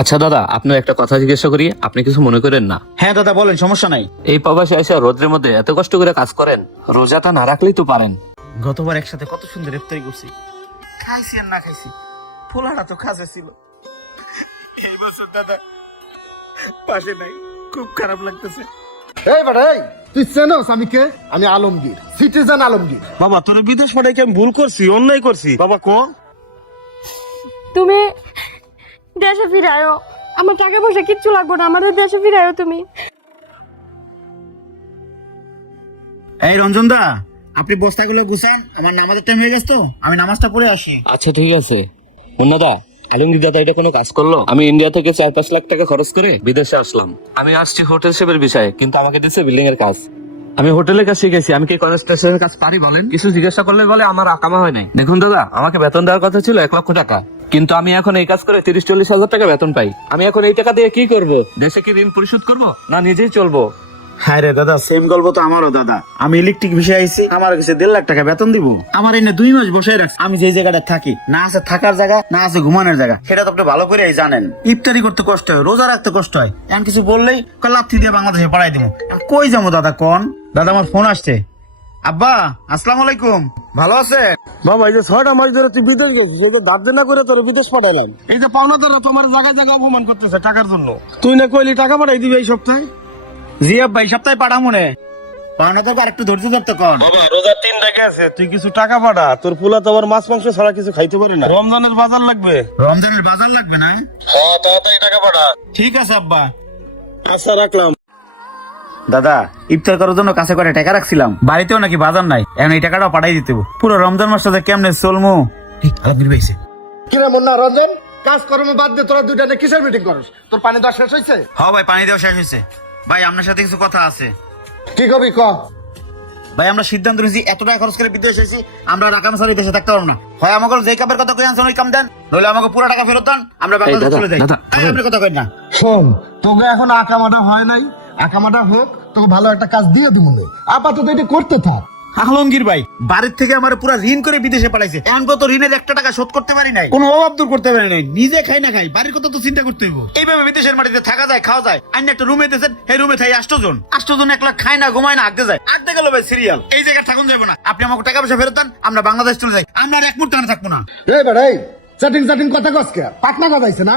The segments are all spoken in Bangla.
আচ্ছা দাদা, আপনার একটা কথা জিজ্ঞাসা করি, আপনি কিছু মনে করেন না? হ্যাঁ দাদা বলেন, সমস্যা নাই। এই প্রবাসে এসে রোদ্রের মধ্যে এত কষ্ট করে কাজ করেন, রোজাটা না রাখলেই তো পারেন। গতবার একসাথে কত সুন্দর ইফতারি করছি, খাইছি আর না খাইছি, পোলাটা তো কাছে ছিল। এই বছর দাদা পাশে নাই, খুব খারাপ লাগতেছে। এই বেটা, এই তুই চেনোস আমি কে? আমি আলমগীর, সিটিজেন আলমগীর। বাবা তোর বিদেশ পাঠাই কি আমি ভুল করছি, অন্যায় করছি? বাবা কো তুমি দেশে ফিরে আয়ো, আমার টাকা পয়সা কিচ্ছু লাগবে না, আমাদের দেশে ফিরে আয়ো তুমি। এই রঞ্জন দা, আপনি বস্তাগুলো গুছান, আমার নামাজের টাইম হয়ে গেছে তো, আমি নামাজটা পড়ে আসি। আচ্ছা ঠিক আছে। মুন্নাদা, আলমগীর দাদা এটা কোনো কাজ করলো? আমি ইন্ডিয়া থেকে 4-5 লাখ টাকা খরচ করে বিদেশে আসলাম। আমি আসছি হোটেল শেফের বিষয়ে, কিন্তু আমাকে দিচ্ছে বিল্ডিং এর কাজ। আমি হোটেলের কাজ শিখেছি, আমি কি কনস্ট্রাকশনের কাজ পারি বলেন? কিছু জিজ্ঞাসা করলে বলে আমার আকামা হয় নাই। দেখুন দাদা, আমাকে বেতন দেওয়ার কথা ছিল 1 লক্ষ টাকা, কিন্তু আমি এখন এই কাজ করে 30-40 হাজার টাকা বেতন পাই। আমি এখন এই টাকা দিয়ে কি করব? দেশে কি ঋণ পরিশোধ করব, না নিজেই চলবো? হ্যাঁ রে দাদা, সেম গল্প তো আমারও দাদা। আমি ইলেকট্রিক বিষয়ে আইছি, আমার কাছে 1.5 লাখ টাকা বেতন দিব। আমার এনে 2 মাস বসে রাখছে। আমি যে জায়গাটা থাকি, না আছে থাকার জায়গা, না আছে ঘুমানোর জায়গা, সেটা তো আপনি ভালো করেই জানেন। ইফতারি করতে কষ্ট হয়, রোজা রাখতে কষ্ট হয়, এখন কিছু বললেই লাথি দিয়ে বাংলাদেশে পাঠাই দিব। কই যাবো দাদা কোন? দাদা আমার ফোন আসছে। আব্বা আসসালামু আলাইকুম, ভালো আছে? বাবা এই যে 6টা মাস ধরে তুই বিদেশ গেছিস, এই যে ধার্য না করে তোর বিদেশ পাঠাইলাম। এই যে পাওনাদাররা তোমার জায়গায় জায়গায় অপমান করতেছে টাকার জন্য। তুই না কইলি টাকা পাঠাই দিবি এই সপ্তাহে? জি আব্বা, এই সপ্তাহে পাঠাবো মনে পাওনা তো আর একটু ধৈর্য ধরতে কন। বাবা রোজার 3 টাকা আছে, তুই কিছু টাকা পাঠা। তোর পোলা তো আবার মাছ মাংস ছাড়া কিছু খাইতে পারে না, রমজানের বাজার লাগবে। রমজানের বাজার লাগবে না? হ্যাঁ তাড়াতাড়ি টাকা পাঠা। ঠিক আছে আব্বা। আচ্ছা রাখলাম। দাদা, ইফতার করার জন্য কাছে করে টাকা রাখছিলাম, বাড়িতেও নাকি বাজার নাই, এখন এই টাকাটাও পাঠাই দিতে হবে। পুরো রমজান মাসটা যে কেমনে চলমু। আলমগীর ভাইছে কিরে মুন্না রঞ্জন, কাজ কর্ম বাদ দিয়ে তোরা দুইটা নিয়ে কিসের মিটিং করস? তোর পানি দেওয়া শেষ হয়েছে? হ্যাঁ ভাই, পানি দেওয়া শেষ হয়েছে। ভাই আপনার সাথে কিছু কথা আছে। কি কবি ক? ভাই আমরা সিদ্ধান্ত নিয়েছি, এত টাকা খরচ করে বিদেশ এসেছি, আমরা রাকাম সারি দেশে থাকতে পারবো না। হয় আমাকে যে কাপের কথা কই আনছেন ওই কাম দেন, নইলে আমাকে পুরো টাকা ফেরত দেন, আমরা বাংলাদেশ চলে যাই। আপনি কথা কই না? শোন, তোকে এখন আকামাটা হয় নাই, আকামাটা হোক, তোকে ভালো একটা কাজ দিয়ে দিব। আপাতত এটা করতে থাক। আলমগীর ভাই বাড়ির থেকে আমার পুরো ঋণ করে বিদেশে পাঠাইছে, এখন কত ঋণের 1 টাকা শোধ করতে পারি নাই, কোনো অভাব দূর করতে পারি নাই, নিজে খাই না খাই, বাড়ির কথা তো চিন্তা করতে হইব। এইভাবে বিদেশের মাটিতে থাকা যায়, খাওয়া যায়। আইন একটা রুমে দিয়েছেন, এই রুমে থাই 8 জন, 8 জন 1 লাখ খায় না, ঘুমায় না, আড্ডে যায়, আড্ডে গেল ভাই সিরিয়াল। এই জায়গায় থাকুন যাবো না, আপনি আমাকে টাকা পয়সা ফেরত দেন, আমরা বাংলাদেশ চলে যাই, আমরা আর এক মুহূর্ত থাকবো না। এই বেটা, এই চাটিং চাটিং কথা কস কে? পাটনা কথা হইছে না?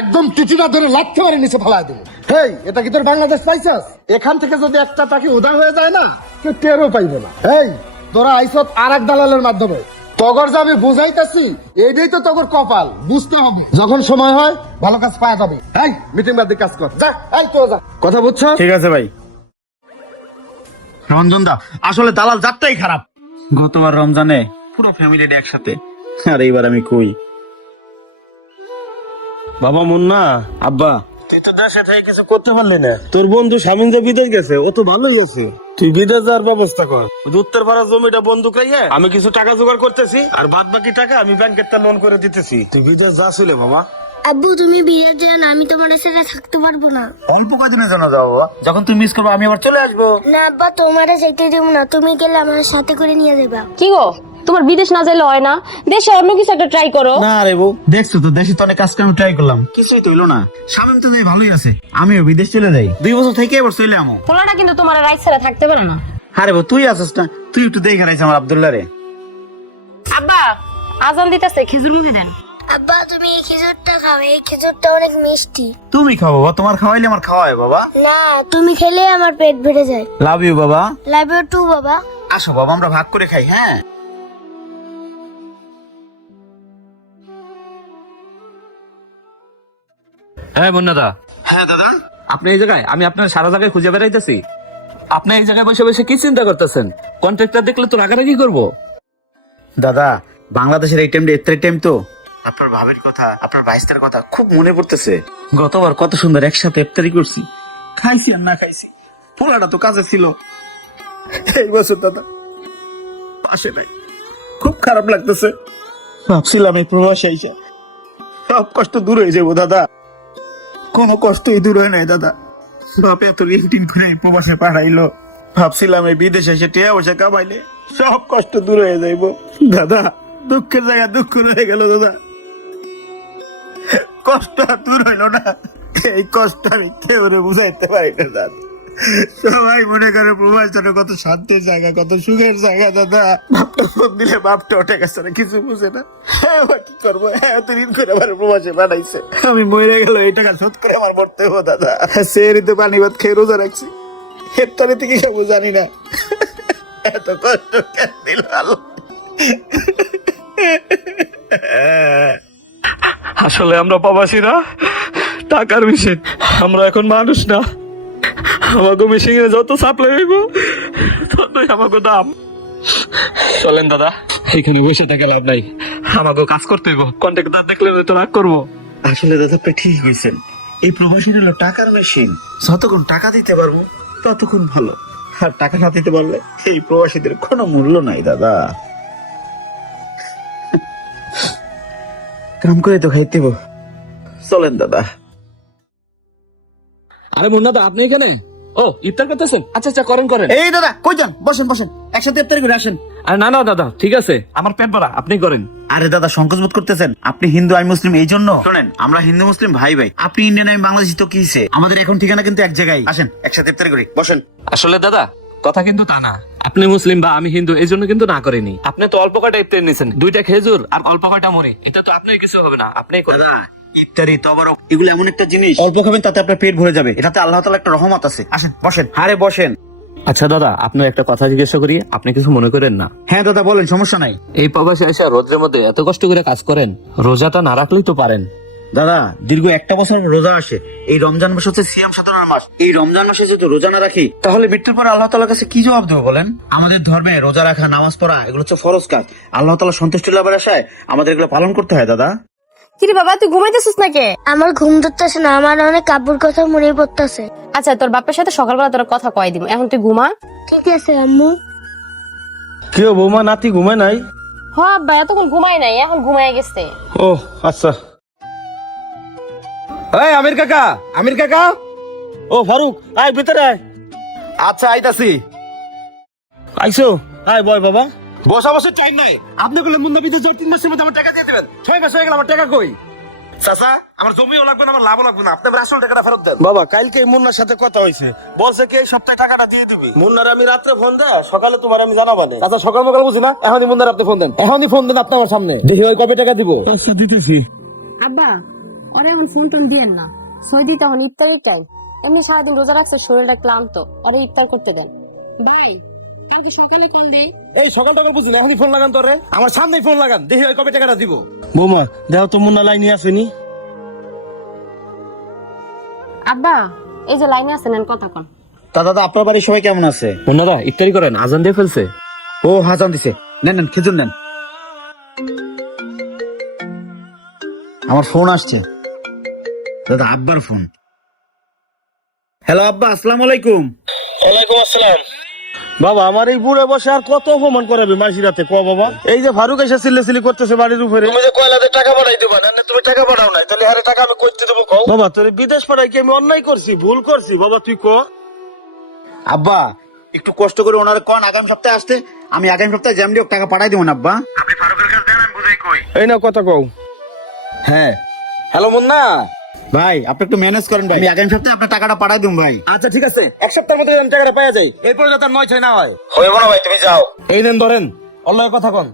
একদম চুচুটা ধরে লাথি মারে নিচে ফেলাই দেবো। হেই, এটা কি তোর বাংলাদেশ পাইছাস? এখান থেকে যদি একটা পাখি উদা হয়ে যায় না, কেউ টেরও পাইবে না। এই তোরা আইছত আর এক দালালের মাধ্যমে, তগর যে আমি বুঝাইতেছি, এইটাই তো তগর কপাল, বুঝতে হবে। যখন সময় হয় ভালো কাজ পাওয়া যাবে। এই মিটিং বাদ দিয়ে কাজ কর, যা। এই তো যা, কথা বুঝছো? ঠিক আছে ভাই। রঞ্জন দা, আসলে দালাল জাতটাই খারাপ। গতবার রমজানে পুরো ফ্যামিলি একসাথে, আর এইবার আমি কই? বাবা মুন্না, আব্বা তুই তো দেশে থেকে কিছু করতে পারলি না। তোর বন্ধু স্বামীন যে বিদেশ গেছে, ও তো ভালোই আছে। তুই বিদেশ যাওয়ার ব্যবস্থা কর। উত্তর পাড়ার জমিটা বন্ধু খাইয়ে আমি কিছু টাকা জোগাড় করতেছি, আর বাদ বাকি টাকা আমি ব্যাংকের টা লোন করে দিতেছি। তুই বিদেশ যাচ্ছিলে বাবা? আব্বু তুমি বিয়ে যান, আমি তোমার সাথে থাকতে পারবো না। অল্প কদিনের জন্য যাও বাবা, যখন তুমি মিস করবো আমি আবার চলে আসবো। না আব্বা, তোমারে যেতে দেব না, তুমি গেলে আমার সাথে করে নিয়ে যাবা। কি গো, তোমার বিদেশ না যাইলে হয় না? দেশে অন্য কিছু একটা ট্রাই করো। না রে বউ, দেখছো তো দেশে তো অনেক কাজ কাম ট্রাই করলাম, কিছুই তো হইলো না। স্বামী তো যাই ভালোই আছে, আমিও বিদেশ চলে যাই, 2 বছর থেকে এবার চলে আমো। পোলাটা কিন্তু তোমার রাইট ছাড়া থাকতে পারে না। আরে বউ তুই আছিস না, তুই একটু দেখে রাইছ আমার আব্দুল্লাহ রে। আব্বা আজান দিতেছে, খেজুর মুখে দেন। আব্বা তুমি এই খেজুরটা খাও, এই খেজুরটা অনেক মিষ্টি। তুমি খাও বাবা, তোমার খাওয়াইলে আমার খাওয়ায় বাবা। না, তুমি খেলে আমার পেট ভরে যায়। লাভ ইউ বাবা। লাভ ইউ টু বাবা। আসো বাবা, আমরা ভাগ করে খাই। হ্যাঁ হ্যাঁ মুন্নাদা, হ্যাঁ দাদা। আপনি এই জায়গায়, আমি আপনার সারা জায়গায় খুঁজে বেড়াইতেছি। আপনি এই জায়গায় বসে বসে কি চিন্তা করতেছেন? কন্ট্রাক্টর দেখলে তো রাগারাগি করবো। দাদা বাংলাদেশের এই টাইমটা ইফতারের টাইম তো, আপনার ভাবের কথা, আপনার ভাইস্তের কথা খুব মনে পড়তেছে। গতবার কত সুন্দর একসাথে ইফতারি করছি, খাইছি আর না খাইছি, পোলাটা তো কাছে ছিল। এই বছর দাদা পাশে নাই, খুব খারাপ লাগতেছে। ভাবছিলাম এই প্রবাসে আইসা সব কষ্ট দূর হয়ে যাবো দাদা, কোনো কষ্টই দূর হয় নাই দাদা। বাপে এত ঋণ টিন করে এই প্রবাসে পাঠাইলো, ভাবছিলাম এই বিদেশে এসে টিয়া পয়সা কামাইলে সব কষ্ট দূর হয়ে যাইব। দাদা দুঃখের জায়গা দুঃখ রয়ে গেল দাদা, কষ্ট আর দূর হইলো না, এই কষ্ট আমি কেউ বুঝাইতে পারি না দাদা। সবাই মনে করে প্রবাস যেন কত শান্তির জায়গা, কত সুখের জায়গা দাদা। বাপটা ফোন দিলে বাপটা ওঠে গেছে না, কিছু বুঝে না। হ্যাঁ কি করবো, হ্যাঁ তো ঋণ করে আমার প্রবাসে বানাইছে, আমি মরে গেল এই টাকা শোধ করে আমার মরতে হবো দাদা। সেরিতে পানি ভাত খেয়ে রোজা রাখছি, হেফতারে থেকে খাবো জানি না, এত কষ্ট কেন দিল আল্লাহ। আসলে আমরা প্রবাসীরা টাকার মেশিন, আমরা এখন মানুষ না। আমাকে মেশিনে যত সাপ্লাই হইব ততই আমাকে দাম। চলেন দাদা, এখানে বসে টাকা লাভ নাই, আমাকে কাজ করতে হইব। কন্ট্রাক্টর দেখলে তো রাগ করবো। আসলে দাদা আপনি ঠিক হয়েছেন, এই প্রবাসী হলো টাকার মেশিন, যতক্ষণ টাকা দিতে পারবো ততক্ষণ ভালো, আর টাকা না দিতে পারলে এই প্রবাসীদের কোনো মূল্য নাই দাদা। কাম করে তো খাইতে হইব। চলেন দাদা। আরে মুন্না দা, আপনি এখানে? ও, ইফতার করতেছেন? আচ্ছা আচ্ছা, করেন করেন। এই দাদা কই যান, বসেন বসেন, একসাথে ইফতারি করে আসেন। আরে না না দাদা, ঠিক আছে, আমার পেট ভরা, আপনি করেন। আরে দাদা সংকোচ বোধ করতেছেন? আপনি হিন্দু আমি মুসলিম, এই জন্য শোনেন, আমরা হিন্দু মুসলিম ভাই ভাই, আপনি ইন্ডিয়ান আমি বাংলাদেশি, তো কি হইছে? আমাদের এখন ঠিকানা কিন্তু এক জায়গায়, আসেন একসাথে ইফতারি করি, বসেন। আসলে দাদা কথা কিন্তু তা না, আপনি মুসলিম বা আমি হিন্দু এই জন্য কিন্তু না করিনি। আপনি তো অল্প কয়টা ইফতার নিয়েছেন, 2টা খেজুর আর অল্প কয়টা মুড়ি, এটা তো আপনার কিছু হবে না, আপনি করেন। দাদা ইফতারি তো আবার এগুলো এমন একটা জিনিস, অল্প খাবেন তাতে আপনার পেট ভরে যাবে, এটাতে আল্লাহ তাআলা একটা রহমত আছে। আসেন বসেন, আরে বসেন। আচ্ছা দাদা, আপনার একটা কথা জিজ্ঞাসা করি, আপনি কিছু মনে করেন না? হ্যাঁ দাদা বলেন, সমস্যা নাই। এই প্রবাসে এসে রোদ্রের মধ্যে এত কষ্ট করে কাজ করেন, রোজাটা না রাখলেই তো পারেন। দাদা দীর্ঘ একটা বছর রোজা আসে, এই রমজান মাস হচ্ছে সিয়াম সাধনার মাস, এই রমজান মাসে যদি রোজা না রাখি তাহলে মৃত্যুর পর আল্লাহ তাআলার কাছে কি জবাব দেবো বলেন? আমাদের ধর্মে রোজা রাখা, নামাজ পড়া এগুলো হচ্ছে ফরজ কাজ, আল্লাহ তাআলা সন্তুষ্টি লাভের আশায় আমাদের এগুলো পালন করতে হয় দাদা। কিরে বাবা, তুই ঘুমাইতেছিস নাকি? আমার ঘুম ধরতেছে না, আমার অনেক কাব্যর কথা মনে পড়তেছে। আচ্ছা, তোর বাপের সাথে সকালবেলা তোর কথা কয় দিব, এখন তুই ঘুমা। ঠিক আছে আম্মু। কি বৌমা, নাতি ঘুমায় নাই? হ আব্বা, এতক্ষণ ঘুমাই নাই, এখন ঘুমায় গেছে। ও আচ্ছা। এই আমির কাকা, আমির কাকা, ও ফারুক, আয় ভিতরে আয়। আচ্ছা আইতাছি। আইসো, আয় বয় বাবা। বসা বসে টাইম নাই, আপনি বলে মুন্না বিদেশ 3 মাসের মধ্যে আমার টাকা দিয়ে দেবেন। 6 মাস হয়ে গেল, আমার টাকা কই? চাচা, আমার জমিও লাগবে না, আমার লাভও লাগবে না, আপনি আমার আসল টাকাটা ফেরত দেন। বাবা কালকে মুন্নার সাথে কথা হয়েছে, বলছে কি এই সপ্তাহে টাকাটা দিয়ে দিবি। মুন্নার আমি রাত্রে ফোন দেয়, সকালে তোমার আমি জানাবানে। আচ্ছা, সকাল সকাল বুঝি না, এখনই মুন্নার আপনি ফোন দেন, এখনই ফোন দেন আপনি আমার সামনে, দেখি ওই কবে টাকা দিব। আচ্ছা দিতেছি। আব্বা, ওরে এখন ফোন টোন দিয়েন না, সৈদি তখন ইফতারের টাইম, এমনি সারাদিন রোজা রাখছে, শরীরটা ক্লান্ত, ওরে ইফতার করতে দেন। ভাই কালকে সকালে কল দেই। এই সকাল সকাল বুঝি না, এখনই ফোন লাগান তোরে, আমার সামনেই ফোন লাগান, দেখি ওই কবে টাকাটা দিব। বৌমা দেখো তো মুন্না লাইনে আসেনি। আব্বা এই যে লাইনে আছেন, কথা কন। তা দাদা আপনার বাড়ির সবাই কেমন আছে? মুন্না দা ইফতারি করেন, আজান দিয়ে ফেলছে। ও হাজান দিছে, নেন নেন খেজুর নেন। আমার ফোন আসছে, দাদা আব্বার ফোন। হ্যালো আব্বা, আসসালামু আলাইকুম। ওয়ালাইকুম আসসালাম। বাবা আমার এই বুড়ে বসে আর কত অপমান করাবে মাঝি রাতে, ক বাবা? এই যে ফারুক এসে সিল্লি করতেছে বাড়ির উপরে। তুমি যে কয়লাতে টাকা পাঠাই দেবা না, তুমি টাকা পাঠাও নাই, তাহলে আরে টাকা আমি কইতে দেবো কও? বাবা তোর বিদেশ পাঠাই কি আমি অন্যায় করছি, ভুল করছি? বাবা তুই ক। আব্বা একটু কষ্ট করে ওনার কোন আগামী সপ্তাহে আসতে, আমি আগামী সপ্তাহে জ্যামডি টাকা পাঠাই দেবো না আব্বা। আপনি ফারুকের কাছে দেন, আমি বুঝাই কই। এই না কথা কও। হ্যাঁ হ্যালো মুন্না ভাই, আপনি একটু ম্যানেজ করেন ভাই, আমি আগামী সপ্তাহে আপনার টাকাটা পাঠাই দেবো ভাই। আচ্ছা ঠিক আছে, এক সপ্তাহের মধ্যে আমি টাকাটা পাওয়া যায়, এরপরে যাতে আর 9-6 না হয়। হইব না ভাই, তুমি যাও। এই নেন ধরেন, অল্লাহর কথা কন।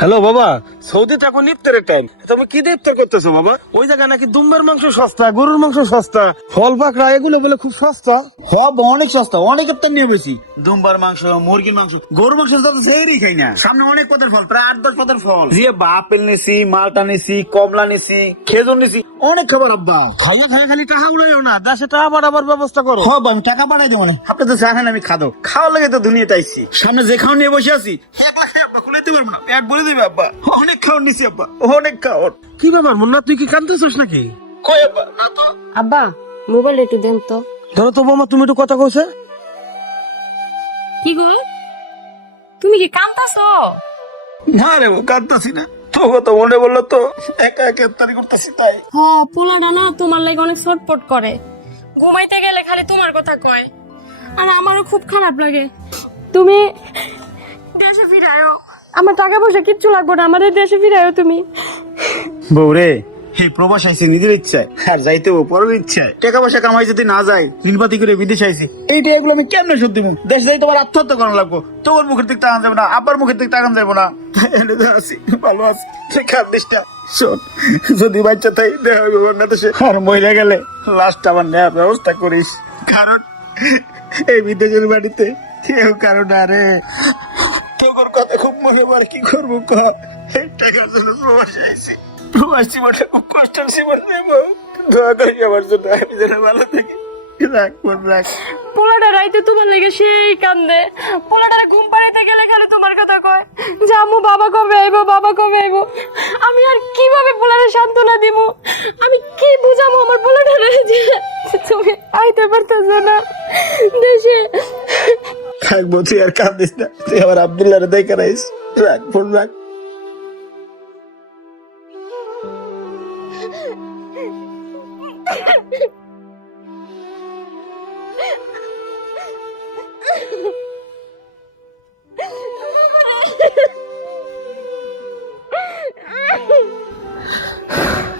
হ্যালো বাবা, সৌদিতে এখন ইফতারের টাইম, তুমি কি দিয়ে ইফতার করতেছো বাবা? ওই জায়গায় নাকি দুম্বের মাংস সস্তা, গরুর মাংস সস্তা, ফল পাকড়া এগুলো বলে খুব সস্তা। হব অনেক সস্তা, অনেক একটা নিয়ে বেশি, দুম্বার মাংস, মুরগির মাংস, গরুর মাংস তো সেইরই খাই না। সামনে অনেক পদের ফল, প্রায় 8-10 পদের ফল, যে আপেল নিছি, মালটা নিছি, কমলা নিছি, খেজুর নিছি, অনেক খাবার আব্বা। খাইয়া খাইয়া খালি টাকা উড়াইও না, দেশে টাকা বাড়াবার ব্যবস্থা করো। হব আমি টাকা পাঠাই দেবো না, আপনি তো চা খান আমি খাদো, খাওয়ার লাগে তো দুনিয়াতে আইছি, সামনে যে খাওয়া নিয়ে বসে আছি, একলা খাই আব্বা, খুলে দিতে পারবো না, পেট ভরে দিবে আব্বা, অনেক খাওয়ার নিছি আব্বা, অনেক খাওয়ার। কি ব্যাপার মুন্না, তুই কি কাঁদতেছিস নাকি? কই আব্বা? না তো। আব্বা মোবাইল একটু দেন তো। ধরো তো বাবা, তুমি একটু কথা কইছে। কি গো, তুমি কি কাঁদতাছো? না রে কাঁদতাছি না, তো কথা মনে বললো তো, একা একা ইফতারি করতেছি তাই। হ্যাঁ, পোলাটা না তোমার লাগে অনেক ছটপট করে, ঘুমাইতে গেলে খালি তোমার কথা কয়, আর আমারও খুব খারাপ লাগে। তুমি দেশে ফিরায়ও, আমার টাকা পয়সা কিচ্ছু লাগবে না, আমাদের দেশে ফিরায়ও তুমি। বউরে এই প্রবাস আইছে নিজের ইচ্ছায় আর যাইতে ও পরের ইচ্ছায়। টাকা পয়সা কামাই যদি না যায় নির্বাতি করে বিদেশ আইছি, এই টাকাগুলো আমি কেমনে শোধ দিব? দেশ যাই তোমার আত্মহত্যা করানো লাগবো, তোর মুখের দিকে তাকান যাবে না, আব্বার মুখের দিকে তাকান যাবো না। এনে তো আছি, ভালো আছি, তুই কাঁদিস না। শোন, যদি বাচ্চা তাই দেওয়া হবে বাংলাদেশে, আর মহিলা গেলে লাস্ট আমার নেওয়ার ব্যবস্থা করিস, কারণ এই বিদেশের বাড়িতে কেউ কারণ আরে তোর কথা খুব মনে পড়ে। কি করবো কর, এই টাকার জন্য প্রবাসে আইছি। প্রবাস জীবনটা খুব কষ্টের জীবন নেবো, দোয়া করি আমার জন্য, আমি যেন ভালো থাকি। রাখ বোন, রাখ। পোলাটা রাইতে তোমার লেগে সেই কান্দে, পোলাটারে ঘুম পাড়াইতে গেলে খালি তোমার কথা কয় যে আম্মু বাবা কবে আইবো, বাবা কবে আইবো। আমি আর কিভাবে পোলারে সান্ত্বনা দিব, আমি কি বুঝাবো আমার পোলাটারে যে তুমি আইতে পারতেছো না দেশে। থাকবো, তুই আর কান্দিস না, তুই আবার আব্দুল্লাহরে দেখে রাইস। রাখ বোন, রাখ।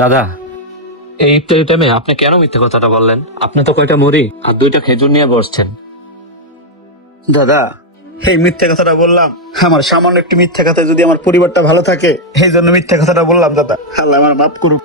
দাদা, এই ইফতারি টাইমে আপনি কেন মিথ্যে কথাটা বললেন? আপনি তো কয়টা মুড়ি আর 2টা খেজুর নিয়ে বসছেন। দাদা, এই মিথ্যা কথাটা বললাম, আমার সামান্য একটু মিথ্যা কথায় যদি আমার পরিবারটা ভালো থাকে, এই জন্য মিথ্যা কথাটা বললাম দাদা। আল্লাহ আমার মাফ করুক।